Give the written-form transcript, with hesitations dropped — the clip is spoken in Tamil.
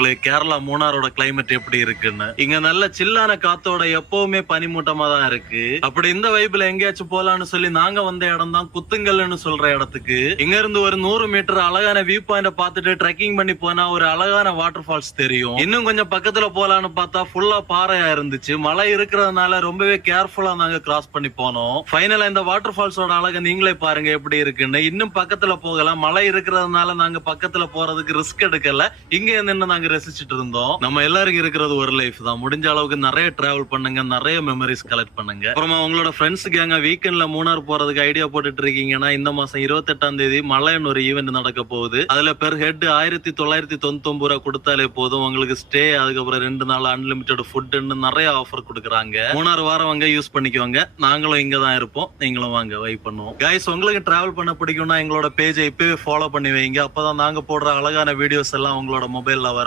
உங்களுக்கு கேரளா மூணாரோட கிளைமேட் எப்படி இருக்குன்னு. இங்க நல்ல சில்லான காத்தோட எப்பவுமே பனிமூட்டமா தான் இருக்கு. அப்படி இந்த வைப்ல எங்கேயாச்சும் போலான்னு சொல்லி நாங்க வந்த இடம் தான் குத்துங்கல்னு சொல்ற இடத்துக்கு. இங்க இருந்து ஒரு 100 மீட்டர் அழகான வியூ பாயிண்ட பார்த்துட்டு ட்ரெக்கிங் பண்ணி போனா ஒரு அழகான வாட்டர் ஃபால்ஸ் தெரியும். இன்னும் கொஞ்சம் பக்கத்துல போலான்னு பார்த்தா ஃபுல்லா பாறையா இருந்துச்சு. மழை இருக்கிறதுனால ரொம்பவே கேர்ஃபுல்லா நாங்க கிராஸ் பண்ணி போனோம். ஃபைனலா இந்த வாட்டர் ஃபால்ஸோட அழகை நீங்களே பாருங்க எப்படி இருக்குன்னு. இன்னும் பக்கத்துல போகலாம். மழை இருக்கிறதுனால நாங்க பக்கத்துல போறதுக்கு ரிஸ்க் எடுக்கல. இங்க நின்று நாங்க ரசிச்சுட்டு இருந்தோம். நம்ம எல்லாருக்கும் இருக்கிறது ஒரு லைஃப் தான். முடிஞ்ச அளவுக்கு நிறைய டிராவல் பண்ணுங்க, நிறைய மெமரிஸ் கலெக்ட் பண்ணுங்க. அப்புறமா உங்களோட ஃப்ரெண்ட்ஸ் கேங்க வீக்கெண்ட்ல மூணார் போறதுக்கு ஐடியா போட்டுட்டு இருக்கீங்கன்னா இந்த மாசம் 28ஆம் தேதி மலையன்னு ஒரு ஈவெண்ட் நடக்க போகுது. அதுல பெர் ஹெட் 1999 ரூபாய் கொடுத்தாலே போதும். உங்களுக்கு ஸ்டே, அதுக்கப்புறம் 2 நாள் அன்லிமிட்டட் ஃபுட்னு நிறைய ஆஃபர் கொடுக்குறாங்க. மூணார் வாரவங்க யூஸ் பண்ணிக்கோங்க. நாங்களும் இங்க தான் இருப்போம். நீங்களும் வாங்க, வைப் பண்ணுவோம். கைஸ், உங்களுக்கு டிராவல் பண்ண பிடிக்கும்னா எங்களோட பேஜை இப்பவே ஃபாலோ பண்ணி வைங்க. அப்பதான் நாங்க போடுற அழகான வீடியோஸ் எல்லாம் உங்களோட மொபைல்ல வரும்.